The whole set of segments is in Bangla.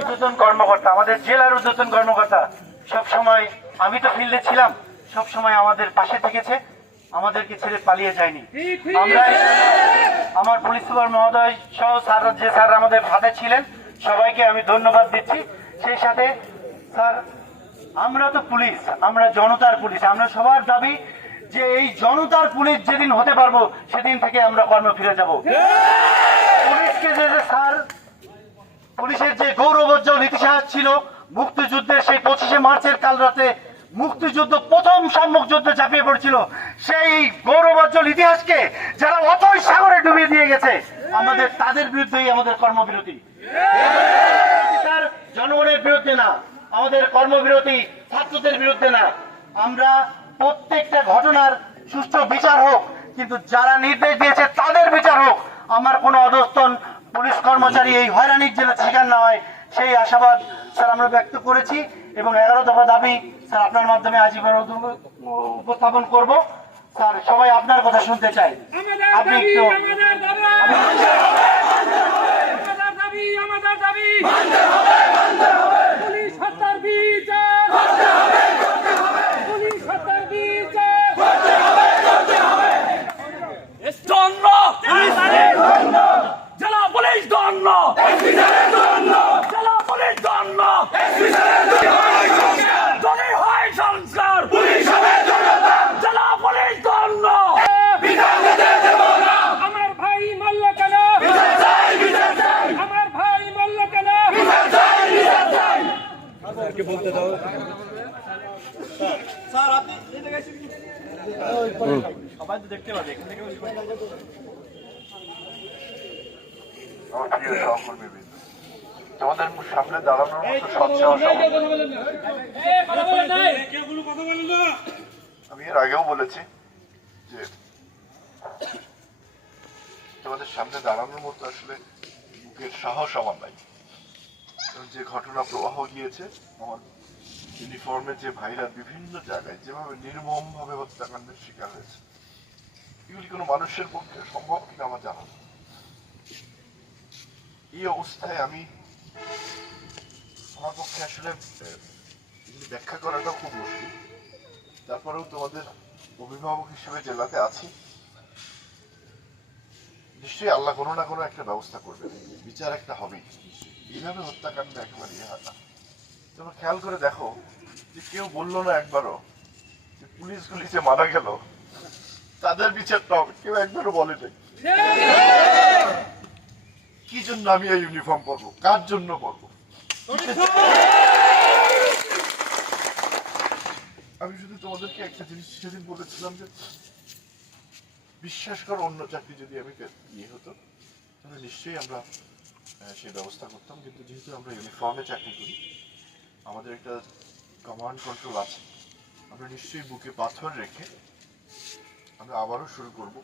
উদ্যোতন কর্মকর্তা, আমাদের জেলার কর্মকর্তা সব সময় আমি তো ফিল্ডে ছিলাম সব সময় আমাদের পাশে থেকেছে, আমাদেরকে ছেড়ে পালিয়ে যায়নি। আমরা পুলিশ সুপার মহোদয় সহ স্যার, যে স্যার আমাদের হাতে ছিলেন, সবাইকে আমি ধন্যবাদ দিচ্ছি। সেই সাথে, স্যার, আমরা তো পুলিশ, আমরা জনতার পুলিশ, আমরা সবার দাবি যে এই জনতার পুলিশ যেদিন হতে পারব, সেদিন থেকে আমরা কর্ম ফিরে যাব। পুলিশকে যে স্যার, পুলিশের যে গৌরবোজ্জ্বল ইতিহাস ছিল মুক্তিযুদ্ধের সেই পঁচিশে মার্চের কাল রাতে মুক্তিযুদ্ধ প্রথম সম্মুখ যুদ্ধে ঝাঁপিয়ে পড়ছিল। সেই গৌরবোজ্জ্বল ইতিহাসকে যারা অতই সাগরে ডুবিয়ে দিয়ে গেছে, আমাদের তাদের বিরুদ্ধেই আমাদের কর্মবিরতি। স্যার, জনগণের বিরুদ্ধে না, আমাদের কর্মবিরতি ছাত্রদের বিরুদ্ধে না। আমরা প্রত্যেকটা ঘটনার সুষ্ঠু বিচার হোক, কিন্তু যারা নির্দেশ দিয়েছে তাদের বিচার হোক, আমার কোনো অধস্তন পুলিশ কর্মচারী এই হয়রানির জেলা শিকার না হয় সেই আশাবাদ স্যার আমরা ব্যক্ত করেছি এবং এগারো দফা দাবি স্যার আপনার মাধ্যমে আজীবন উপস্থাপন করব। স্যার সবাই আপনার কথা শুনতে চাই আপনি একটু আমাদের দাবি আমাদের দাবি আমাদের দাবি পুলিশ হত্যার বিচার পুলিশ হত্যার বিচার দণ্ড জেলা পুলিশ দণ্ড জেলা পুলিশ দণ্ড যদি হয় সংস্কার জেলা পুলিশ দণ্ড আমার ভাই মল্ল কেন আমার ভাই মল্ল কেন আমি এর আগেও বলেছি যে তোমাদের সামনে দাঁড়ানোর মতো আসলে বুকের সাহস আমার নাই। যে ঘটনা প্রবাহ গিয়েছে আমার ইউনিফর্মে যে ভাইরা বিভিন্ন জায়গায় যেভাবে নির্মম ভাবে হত্যাকাণ্ডের শিকার হয়েছে, এগুলি কোনো মানুষের পক্ষে সম্ভব কিনা আমার জানা এই অবস্থায় আমি আমার পক্ষে আসলে ব্যাখ্যা করাটা খুব মুশকিল। তারপরেও তোমাদের অভিভাবক হিসেবে জেলাতে আছি। নিশ্চয়ই আল্লাহ কোনো না কোনো একটা ব্যবস্থা করবে বিচার একটা হবেই। এইভাবে হত্যাকাণ্ড একেবারে ইয়ে হয় না। তোমরা খেয়াল করে দেখো যে কেউ বলল না একবারও যে পুলিশগুলি যে মারা গেল, তাদের বিচারটা হবে কেউ একবারও বলে নাই কি জন্য আমি এই ইউনিফর্ম পরবো? কার জন্য পরবো? আমি শুধু তোমাদেরকে একটা জিনিস সেদিন বলেছিলাম যে, বিশ্বাস করো, অন্য চাকরি যদি আমি ইয়ে হতো, তাহলে নিশ্চয়ই আমরা সেই ব্যবস্থা করতাম। কিন্তু যেহেতু আমরা ইউনিফর্মে চাকরি করি আমাদের একটা কমান্ড কন্ট্রোল আছে। আমরা নিশ্চয়ই বুকে পাথর রেখে আমরা আবারও শুরু করব।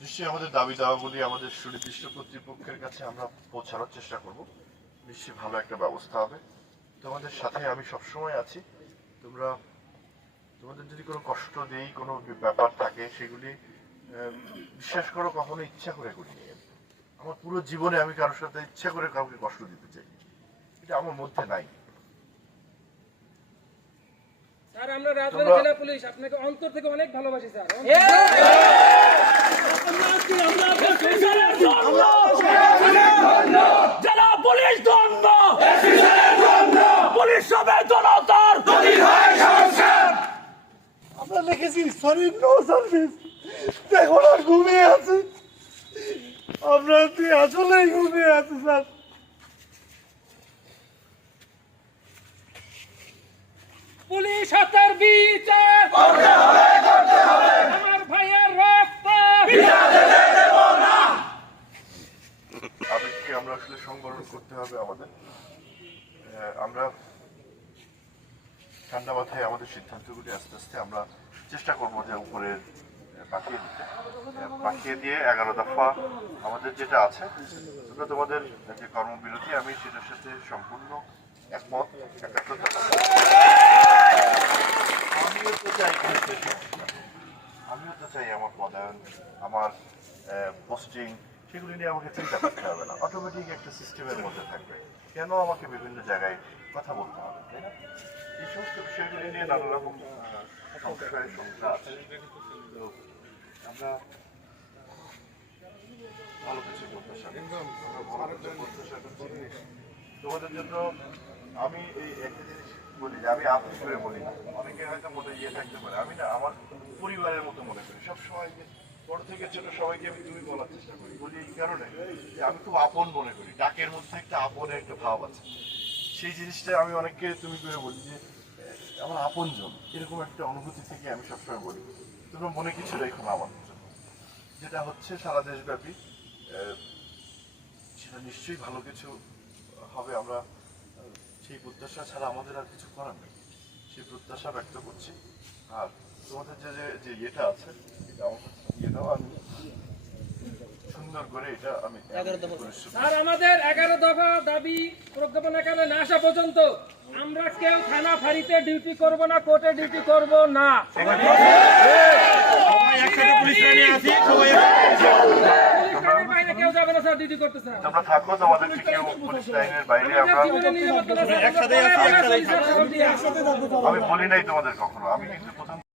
নিশ্চয়ই আমাদের দাবি দাওয়াগুলি আমাদের সুনির্দিষ্ট কর্তৃপক্ষের কাছে আমরা পৌঁছানোর চেষ্টা করব। নিশ্চয়ই ভালো একটা ব্যবস্থা হবে। তোমাদের সাথে আমি সবসময় আছি। তোমরা, তোমাদের যদি কোনো কষ্ট দেই, কোনো ব্যাপার থাকে, সেগুলি বিশ্বাস করো, কখনো ইচ্ছা করে আমি। আমার পুরো জীবনে আমি কারোর সাথে ইচ্ছা করে কাউকে কষ্ট দিতে চাই এটা আমার মধ্যে নাই। স্যার আমরা রাজবাড়ী জেলা পুলিশ আপনাকে অন্তর থেকে অনেক ভালোবাসি স্যার। জেলা পুলিশ দণ্ড পুলিশ সবে জনতার। আমরা লিখেছি সরি নো সার্ভিস দেখো না ঘুমিয়ে আছে। আমরা তুই আসলে ঘুমিয়ে আছে স্যার। পুলিশ হত্যার বিচার আমার ভাইয়ের রক্ত। আবেগকে আমরা আসলে সংবরণ করতে হবে আমাদের। আমরা ঠান্ডা মাথায় আমাদের সিদ্ধান্তগুলি আস্তে আস্তে আমরা চেষ্টা করব যে উপরে পাঠিয়ে দিতে। পাঠিয়ে দিয়ে এগারো দফা আমাদের যেটা আছে তোমরা তোমাদের যে কর্মবিরতি আমি সেটার সাথে সম্পূর্ণ একমত। একাত্মতা। আমিও তো চাই। আমিও তো চাই আমার পদায়ন আমার পোস্টিং সেগুলি নিয়ে আমাকে চিন্তা করতে হবে না। অটোমেটিক একটা সিস্টেমের মধ্যে থাকবে। কেন আমাকে বিভিন্ন জায়গায় কথা বলতে হবে, তাই না? এই সমস্ত বিষয়গুলি নিয়ে নানা রকম আমরা ভালো কিছু প্রত্যাশা করি। আমরা ভালো কিছু তোমাদের জন্য আমি এই একটা জিনিস বলি যে আমি আপনি করে বলি না। অনেকে হয়তো মনে ইয়ে থাকতে পারে। আমি না, আমার পরিবারের মতো মনে করি। সবসময় যে বড় থেকে ছোট সবাইকে আমি তুমি বলার চেষ্টা করি। বলি এই কারণে যে আমি খুব আপন মনে করি। ডাকের মধ্যে একটা আপনের একটা ভাব আছে। সেই জিনিসটা আমি অনেককে তুমি করে বলি যে আমার আপনজন, এরকম একটা অনুভূতি থেকে আমি সবসময় বলি। তোমরা মনে কিছু রেখো না আমার যেটা হচ্ছে সারা দেশব্যাপী সেটা নিশ্চয়ই ভালো কিছু হবে আমরা সেই প্রত্যাশা ছাড়া আমাদের আর কিছু করার নেই। সেই প্রত্যাশা ব্যক্ত করছি। আর তোমাদের যে যে- যে ইয়েটা আছে এটা আমার দিয়ে দাও আমি সুন্দর করে এটা আমি স্যার আমাদের এগারো দফা দাবি প্রজ্ঞাপন আকারে না আসা পর্যন্ত আমরা কেউ থানা ফাঁড়িতে ডিউটি করব না কোর্টে ডিউটি করব না। পুলিশ কেউ যাবে না স্যার ডিউটি করতে স্যার তোমরা থাকো তোমাদেরকে কেউ পুলিশ লাইনের বাইরে। আমরা একসাথে আমি বলি নাই তোমাদের কখনো আমি কিন্তু